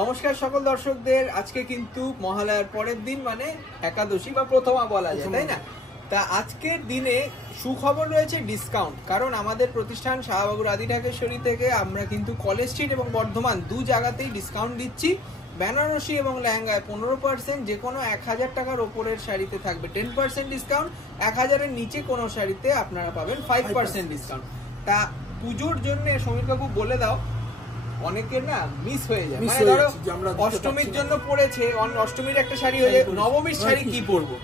নমস্কার সকল দর্শকদের। আজকে কিন্তু মহালয়ার পরের দিন, মানে একাদশী বা প্রথমা বলা যায়, তাই না? তা আজকের দিনে সুখবর রয়েছে ডিসকাউন্ট, কারণ আমাদের প্রতিষ্ঠান শাহবাবুর আদি ঢাকেশ্বরী থেকে আমরা কিন্তু কলেজ স্ট্রিট এবং বর্ধমান দু জায়গাতেই ডিসকাউন্ট দিচ্ছি। বেনারসি এবং লেহেঙ্গায় 15%, যে কোনো 1000 টাকার ওপরের শাড়িতে থাকবে 10% ডিসকাউন্ট, 1000-এর নিচে কোনো শাড়িতে আপনারা পাবেন 5% ডিসকাউন্ট। তা পুজোর জন্য সমীর কাকু বলে দাও, অনেকের না মিস হয়ে যায়, মানে ধরো অষ্টমীর জন্য পড়েছে, অষ্টমীর একটা শাড়ি হয়ে যায়, নবমীর শাড়ি কি পরবো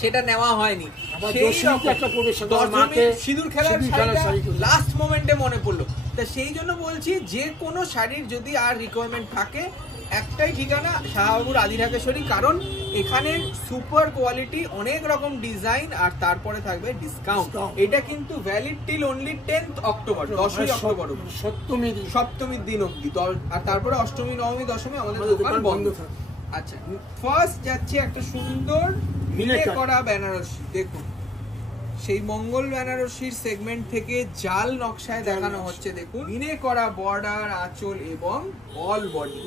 সেটা নেওয়া হয়নি, সিঁদুর খেলার লাস্ট মোমেন্টে মনে পড়লো। তা সেই জন্য বলছি, যে কোনো শাড়ির যদি আর রিকোয়ারমেন্ট থাকে, একটাই ঠিকানা শাহবাবুর আদি ঢাকেশ্বরী, কারণ এখানে সুপার কোয়ালিটি, অনেক রকম ডিজাইন, আর তারপরে থাকবে ডিসকাউন্ট। এটা কিন্তু valid till only 10th October, 10ই অক্টোবর সপ্তমীর দিন অব্দি, আর তারপরে অষ্টমী, নবমী, দশমী আমাদের দোকান বন্ধ থাকে। আচ্ছা, ফার্স্ট যাচ্ছে একটা সুন্দর মিলে করা বেনারসি। দেখুন, সেই মঙ্গল বেনারসির সেগমেন্ট থেকে জাল নকশায় দেখানো হচ্ছে। দেখুন, মিনে করা বর্ডার, আঁচল এবং অল বডি,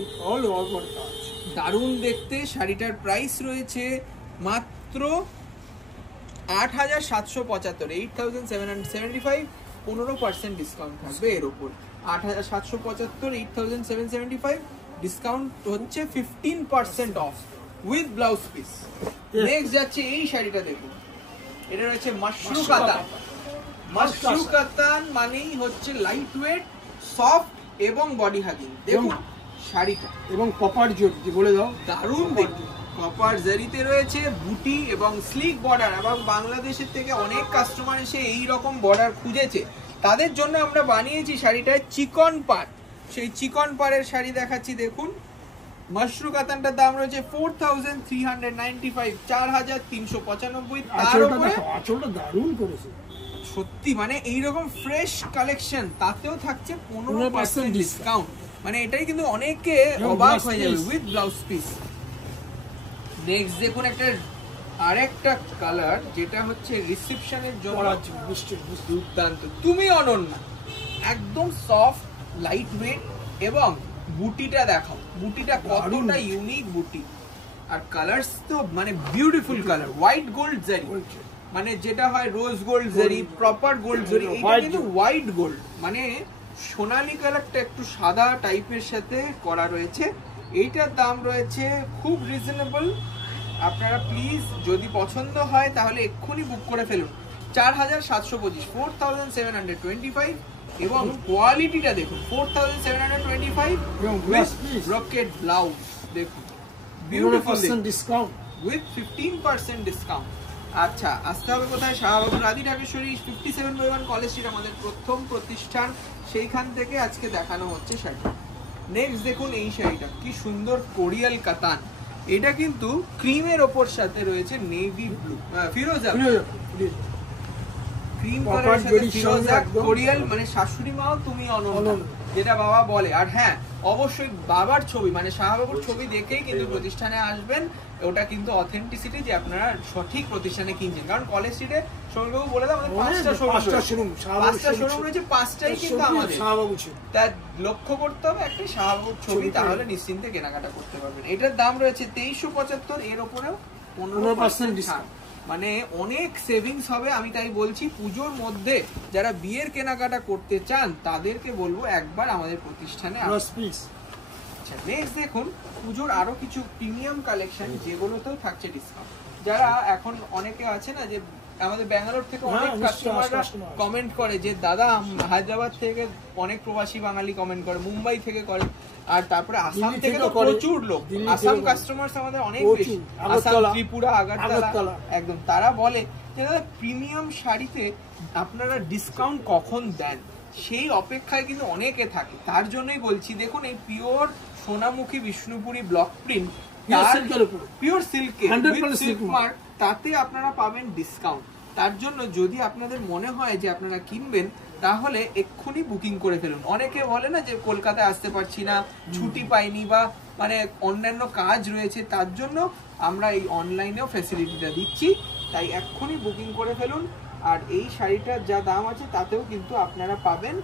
দারুণ দেখতে। শাড়িটার প্রাইস রয়েছে মাত্র 8775, 8775, 15% ডিসকাউন্ট থাকবে এর উপর। 8775, 8775, ডিসকাউন্ট হচ্ছে 15% of with blouse piece. Next যাচ্ছে এই শাড়িটা, দেখুন, এটা রয়েছে মাশরু কাতান। মাশরু কাতান মানেই হচ্ছে লাইট ওয়েট, সফট এবং বডি হাগিং। দেখুন শাড়িটা, এবং কপার জরি বলে দাও, দারুণ দেখতে। কপার জারিতে রয়েছে বুটি এবং স্লিক বর্ডার, এবং বাংলাদেশের থেকে অনেক কাস্টমার এসে এই রকম বর্ডার খুঁজেছে, তাদের জন্য আমরা বানিয়েছি শাড়িটায় চিকন পাড়। সেই চিকন পাড়ের শাড়ি দেখাচ্ছি। দেখুন, মাশরু কাতানটার দাম রয়েছে 4395, 4395। তার উপরে আঁচলটা দারুণ করেছে সত্যি, মানে এইরকম ফ্রেশ কালেকশন, তাতেও থাকছে 15% ডিসকাউন্ট। মানে এটাই কিন্তু অনেকে অবাক হয়ে যাবে, উইথ ব্লাউজ পিস। নেক্সট দেখুন একটা আরেকটা কালার, যেটা হচ্ছে রিসেপশনের জন্য দুর্দান্ত, তুমি অনন্যা, একদম সফট, লাইট ওয়েট, এবং বুটিটা দেখাও, বুটিটা কতটা ইউনিক বুটি, আর কালারস তো মানে বিউটিফুল কালার। হোয়াইট গোল্ড জারি, মানে যেটা হয় রোজ গোল্ড জারি, প্রপার গোল্ড জারি, এটা কিন্তু হোয়াইট গোল্ড, মানে সোনালী কালারটা একটু সাদা টাইপের সাথে করা রয়েছে। এইটার দাম রয়েছে খুব রিজনেবল, আপনারা প্লিজ যদি পছন্দ হয় তাহলে এক্ষুনি বুক করে ফেলুন। 4725, 4725, এবং কোয়ালিটিটা দেখুন, 4725 উইথ ব্রোকেড ব্লাউজ। দেখুন, বিউটিফুল ডিসকাউন্ট উইথ 15% ডিসকাউন্ট। আচ্ছা, আসতে হবে কোথায়? শাহবাবুর আদি ঢাকেশ্বরী, 57/1 কলেজ স্ট্রিট আমাদের প্রথম প্রতিষ্ঠান, সেইখান থেকে আজকে দেখানো হচ্ছে শাড়ি। নেক্সট দেখুন এই শাড়িটা, কি সুন্দর কোরিয়াল কাতান। এটা কিন্তু ক্রিমের ওপর সাথে রয়েছে নেভি ব্লু, ফিরোজা, ক্রিম কালারের সাথে ফিরোজা কোরিয়াল, মানে শাশুড়ি মাও তুমি অনন্য, যেটা বাবা বলে। আর হ্যাঁ, অবশ্যই বাবার ছবি, মানে শাহবাবুর ছবি দেখেই কিন্তু প্রতিষ্ঠানে আসবেন, ওটা কিন্তু অথেন্টিসিটি, যে আপনারা সঠিক প্রতিষ্ঠানে কিনছেন। কারণ কলেজ স্ট্রিটে সমীরবাবু বলে দাও, আমাদের 5টা শোরুম রয়েছে, 5টাই কিন্তু আমাদের। তা লক্ষ্য করতে হবে একটা শাহবাবুর ছবি, তাহলে নিশ্চিন্তে কেনাকাটা করতে পারবেন। এটার দাম রয়েছে 2375, এর উপরেও 15% ডিসকাউন্ট, মানে অনেক সেভিংস হবে। আমি তাই বলছি, পুজোর মধ্যে যারা বিয়ের কেনাকাটা করতে চান তাদেরকে বলবো একবার আমাদের প্রতিষ্ঠানে। আচ্ছা, নেক্সট দেখুন পুজোর আরো কিছু প্রিমিয়াম কালেকশন, যেগুলোতেও থাকছে ডিসকাউন্ট। যারা এখন অনেকে আছে না, যে আমাদের ব্যাঙ্গালোর থেকে অনেক কাস্টমাররা কমেন্ট করে যে দাদা, হায়দ্রাবাদ থেকে অনেক প্রবাসী বাঙালি কমেন্ট করে, মুম্বাই থেকে করে, আর তারপরে আসাম থেকে তো প্রচুর লোক, আসাম কাস্টমার আমাদের অনেক বেশি, আসাম, ত্রিপুরা, আগরতলা, একদম। তারা বলে যে দাদা, প্রিমিয়াম শাড়িতে আপনারা ডিসকাউন্ট কখন দেন, সেই অপেক্ষায় কিন্তু অনেকে থাকে। তার জন্যই বলছি, দেখুন এই pure Sonamukhi Bishnupuri block print, pure সিল্কে, সিল্ক মার্ক, তাতে আপনারা পাবেন ডিসকাউন্ট। তার জন্য যদি আপনাদের মনে হয় যে আপনারা কিনবেন, তাহলে এক্ষুনি বুকিং করে ফেলুন। অনেকে বলে না যে কলকাতায় আসতে পারছি না, ছুটি পাইনি, বা মানে অন্যান্য কাজ রয়েছে, তার জন্য আমরা এই অনলাইনেও ফ্যাসিলিটিটা দিচ্ছি। তাই এক্ষুনি বুকিং করে ফেলুন। আর এই শাড়িটার যা দাম আছে তাতেও কিন্তু আপনারা পাবেন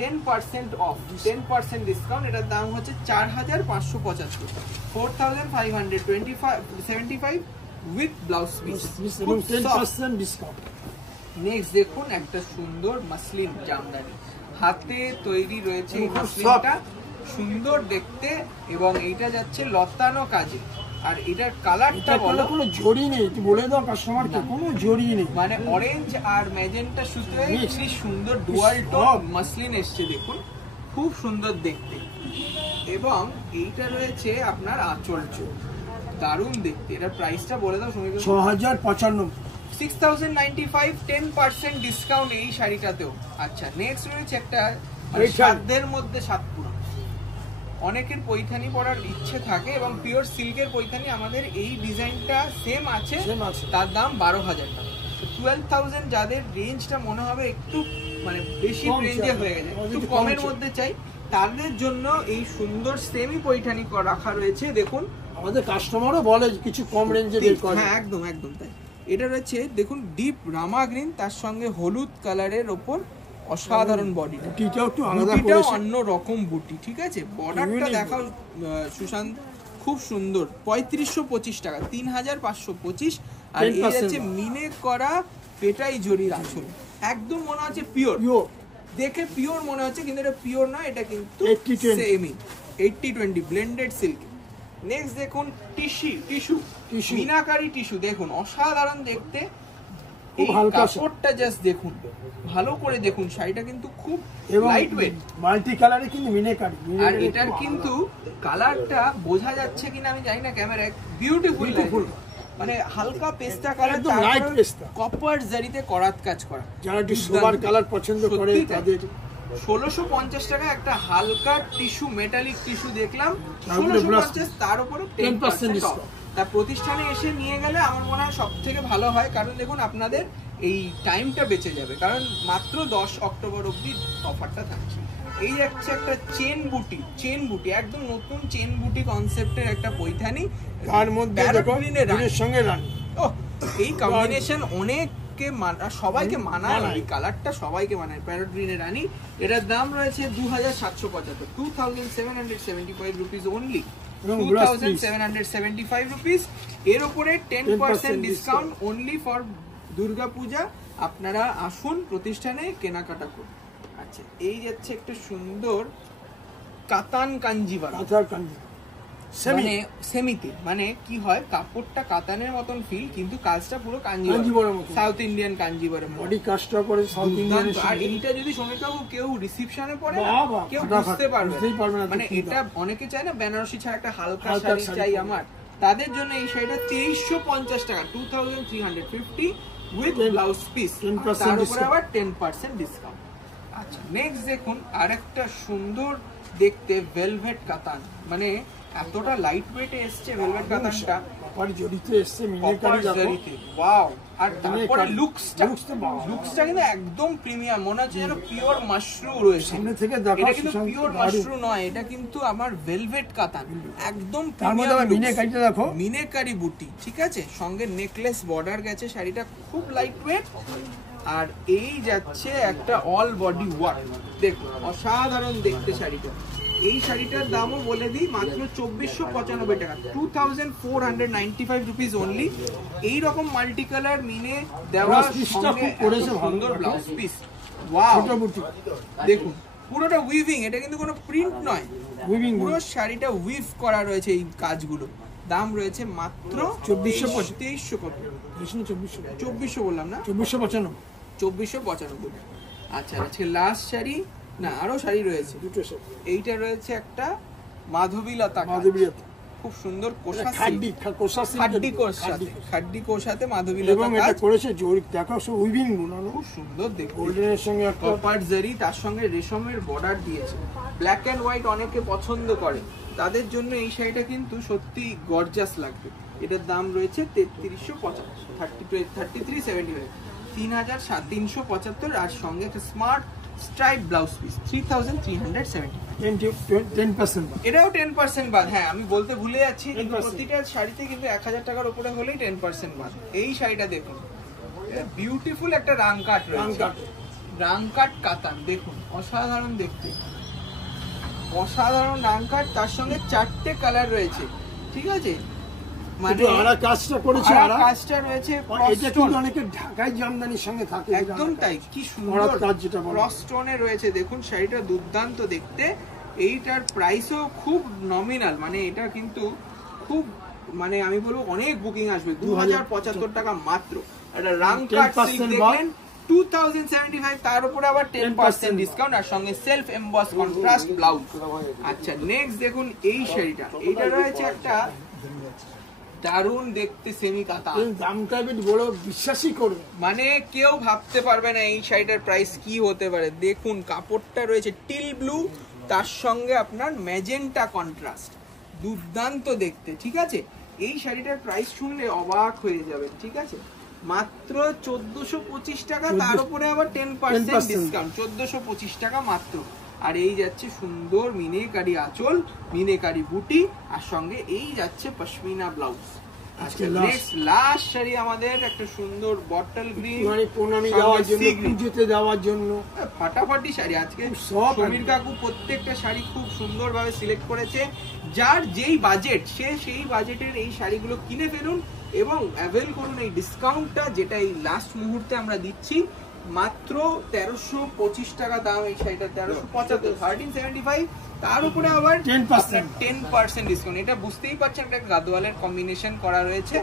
10% অফ, 10% ডিসকাউন্ট। এটার দাম হচ্ছে 4575, 4575 with blouse piece, 10% discount. Next দেখুন একটা সুন্দর মাসলিন জামদানি, হাতে তৈরি রয়েছে এই মাসলিনটা, সুন্দর দেখতে, এবং এইটা যাচ্ছে লতানো কাজে। আর এটার কালারটা বলো, কোনো জড়ি নেই, তুই বলে দাও কাস্টমারকে, কোনো জড়ি নেই, মানে অরেঞ্জ আর ম্যাজেন্টা সুতোয় কি সুন্দর ডুয়াল টোন মাসলিন এসছে, দেখুন খুব সুন্দর দেখতে। এবং এইটা রয়েছে আপনার আঁচল চোখ, দারুণ দেখতে। এটার প্রাইসটা বলে দাও সমীর। 6095, 6095, 10% ডিসকাউন্ট এই শাড়িটাতেও। আচ্ছা নেক্সট রয়েছে একটা সাধ্যের মধ্যে সাতপুরা। অনেকের পৈথানি পরার ইচ্ছে থাকে এবং পিওর সিল্কের পৈথানি আমাদের এই ডিজাইনটা সেম আছে, তার দাম 12000 টাকা। 12000 যাদের রেঞ্জটা মনে হবে একটু মানে বেশি রেঞ্জে হয়ে গেছে, একটু কমের মধ্যে চাই, তাদের জন্য এই সুন্দর সেমি পৈঠানি রাখা রয়েছে। দেখুন আমাদের কাস্টমারও বলে কিছু কম রেঞ্জে বের করে। হ্যাঁ একদম একদম তাই। এটা রয়েছে দেখুন ডিপ রামা গ্রিন, তার সঙ্গে হলুদ কালারের ওপর অসাধারণ বডি, বুটিটাও একটু আলাদা বুটিটাও করেছে, অন্য রকম বুটি, ঠিক আছে। বর্ডারটা দেখাও সুশান্ত, খুব সুন্দর। 3525 টাকা, 3525। আর এই হচ্ছে মিনে করা পেটাই জরির আঁচল, একদম মনে হচ্ছে পিওর, দেখে পিওর মনে হচ্ছে কিন্তু এটা পিওর না, এটা কিন্তু সেমি 80-20 ব্লেন্ডেড সিল্ক। নেক্সট দেখুন টিস্যু মিনাকারি টিস্যু, দেখুন অসাধারণ দেখতে। এই কাপড়টা জাস্ট দেখুন, ভালো করে দেখুন, শাড়িটা কিন্তু খুব লাইট ওয়েট, মাল্টি কালারে কিন্তু মিনাকারি। আর এটার কিন্তু কালারটা বোঝা যাচ্ছে কিনা আমি জানি না ক্যামেরায়, বিউটিফুল, মানে হালকা পেস্তা কালার, একদম লাইট পেস্তা, কপার জারিতে করাত কাজ করা। যারা একটু সোবার কালার পছন্দ করে তাদের 1650 টাকা একটা হালকা টিস্যু, মেটালিক টিস্যু দেখলাম 1650, তার উপরে 10% ডিসকাউন্ট। তা প্রতিষ্ঠানে এসে নিয়ে গেলে আমার মনে হয় সব থেকে ভালো হয়, কারণ দেখুন আপনাদের এই টাইমটা বেঁচে যাবে, কারণ মাত্র 10 অক্টোবর অবধি অফারটা থাকছে। এই হচ্ছে একটা চেন বুটি, একদম নতুন চেন বুটি কনসেপ্টের একটা পৈঠানি, তার মধ্যে দেখো এর সঙ্গে রানী। ও এই কম্বিনেশন অনেককে সবাইকে মানায়, এই কালারটা সবাইকে মানায়, প্যারট গ্রিনের রানী। এটার দাম রয়েছে 2775, 2775 রুপিস অনলি, 2775 রুপিস। এর উপরে 10% ডিসকাউন্ট অনলি ফর দুর্গা পূজা। আপনারা আসুন প্রতিষ্ঠানে কেনাকাটা করুন। আচ্ছা এই যাচ্ছে একটা সুন্দর কাতান কাঞ্জিভারম, মানে সেমিতে, মানে কি হয় কাপড়টা কাতানের মতন ফিল, কিন্তু কাজটা পুরো Kanjivaram, south Indian Kanjivaram body কাজটা করে সাউথ ইন্ডিয়ান। আর এইটা যদি সমীরবাবু কেউ রিসেপশনে পরে কেউ বুঝতে পারবে না, মানে এটা অনেকে চায় না বেনারসি ছাড়া একটা হালকা শাড়ি চাই আমার, তাদের জন্য এই শাড়িটা 2350 টাকা, 2350 উইথ ব্লাউজ পিস, তার উপরে আবার 10% ডিসকাউন্ট। আচ্ছা নেক্সট দেখুন আরেকটা সুন্দর দেখতে ভেলভেট কাতান, মানে এতটা লাইট ওয়েটে এসছে ভেলভেট কাতানটা, কপার জরিতে এসছে মিনাকারি জরিতে, ওয়াও। আর তারপরে লুকসটা কিন্তু একদম প্রিমিয়াম, মনে হচ্ছে যেন পিওর মাশরু রয়েছে সামনে থেকে দেখো। এটা কিন্তু পিওর মাশরু নয়, এটা কিন্তু আমার ভেলভেট কাতান, একদম প্রিমিয়াম। মিনাকারিটা দেখো, মিনাকারি বুটি, ঠিক আছে, সঙ্গে নেকলেস বর্ডার গেছে, শাড়িটা খুব লাইট ওয়েট। আর এই যাচ্ছে একটা অল বডি ওয়ার্ক, দেখুন অসাধারণ দেখতে শাড়িটা। এই শাড়িটার দামও বলে দিই মাত্র 2495 টাকা, 2495 রুপিস অনলি। এইরকম মাল্টি কালার মিনে দেওয়া সুন্দর ব্লাউজ পিস, ওয়াও। দেখুন পুরোটা উইভিং, এটা কিন্তু কোনো প্রিন্ট নয়, পুরো শাড়িটা উইভ করা রয়েছে এই কাজগুলো। দাম রয়েছে মাত্র 2400 কত 2400 বললাম না, 2495। আচ্ছা আজকে লাস্ট শাড়ি না, আরো শাড়ি রয়েছে দুটো শাড়ি। এইটা রয়েছে একটা মাধবীলতা, খুব সুন্দর খাড্ডি কোষাতে মাধবীলতা কাজ করেছে, দেখো সব উইভিং গুলো খুব সুন্দর দেখতে, গোল্ডেনের সঙ্গে কপার জারি, তার সঙ্গে রেশমের বর্ডার দিয়েছে। ব্ল্যাক এন্ড হোয়াইট অনেকে পছন্দ করে, তাদের জন্য এই শাড়িটা কিন্তু সত্যি গর্জাস লাগবে। এটার দাম রয়েছে 3375, 3375, আর সঙ্গে একটা স্মার্ট স্ট্রাইপ ব্লাউজ পিস 3375, এটাও 10% বাদ। হ্যাঁ আমি বলতে ভুলে যাচ্ছি, কিন্তু প্রতিটা শাড়িতে কিন্তু 1000 টাকার উপরে হলেই 10% বাদ। এই শাড়িটা দেখুন, বিউটিফুল একটা রাং কাট রয়েছে, রাংকাট কাতান, দেখুন অসাধারণ দেখতে, অসাধারণ রাংকাট, তার সঙ্গে 4টে কালার রয়েছে, ঠিক আছে, মানে আরা কাজটা করেছে, আরা কাজটা রয়েছে, এটা কিন্তু অনেকে ঢাকায় জামদানির সঙ্গে থাকে, একদম তাই, কি সুন্দর কাজ যেটা ক্রস স্টোনে রয়েছে, দেখুন শাড়িটা দুর্দান্ত দেখতে। এইটার প্রাইসও খুব নমিনাল, মানে এটা কিন্তু খুব, মানে আমি বলবো অনেক বুকিং আসবে, 2075 টাকা মাত্র। একটা রাংকাট সিল্ক দেখলেন 2075, তার উপরে আবার 10% ডিসকাউন্ট, আর সঙ্গে সেলফ এমবস কন্ট্রাস্ট ব্লাউজ। আচ্ছা নেক্সট দেখুন এই শাড়িটা, এটা রয়েছে একটা দারুণ দেখতে সেমি কাতান, দামটা বেশ বড়, বিশ্বাসই করবে, মানে কেউ ভাবতে পারবে না এই শাড়িটার প্রাইস কি হতে পারে। দেখুন কাপড়টা রয়েছে টিল ব্লু, তার সঙ্গে আপনার ম্যাজেন্টা কন্ট্রাস্ট, দুর্দান্ত দেখতে, ঠিক আছে। এই শাড়িটার প্রাইস শুনলে অবাক হয়ে যাবেন, ঠিক আছে, মাত্র 1425 টাকা, তার উপরে আবার 10% ডিসকাউন্ট, 1425 টাকা মাত্র। আর এই যাচ্ছে সুন্দর মিনেকারি আঁচল, মিনেকারি বুটি, আর সঙ্গে এই যাচ্ছে পশমিনা ব্লাউজ। আজকে লাস্ট শাড়ি আমাদের একটা সুন্দর বটল গ্রিন, মানে প্রণামী দেওয়ার জন্য, পুজোতে দেওয়ার জন্য ফাটাফাটি শাড়ি। আজকে সমীর কাকু প্রত্যেকটা শাড়ি খুব সুন্দরভাবে সিলেক্ট করেছে, যার যেই বাজেট সে সেই বাজেটের এই শাড়িগুলো কিনে ফেলুন এবং অ্যাভেল করুন এই ডিসকাউন্টটা, যেটা এই লাস্ট মুহূর্তে আমরা দিচ্ছি। মাত্র 1325 টাকা দাম এই শাড়িটা, 1375, 1375, তার উপরে আবার 10% ডিসকাউন্ট। এটা বুঝতেই পারছেন একটা গাদোয়ালের কম্বিনেশন করা রয়েছে,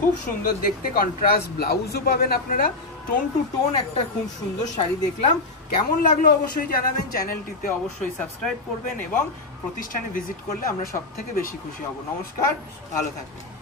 খুব সুন্দর দেখতে, কন্ট্রাস্ট ব্লাউজও পাবেন আপনারা, টোন টু টোন একটা খুব সুন্দর শাড়ি দেখলাম। কেমন লাগলো অবশ্যই জানাবেন, চ্যানেলটিতে অবশ্যই সাবস্ক্রাইব করবেন এবং প্রতিষ্ঠানে ভিজিট করলে আমরা সব থেকে বেশি খুশি হব। নমস্কার, ভালো থাকবেন।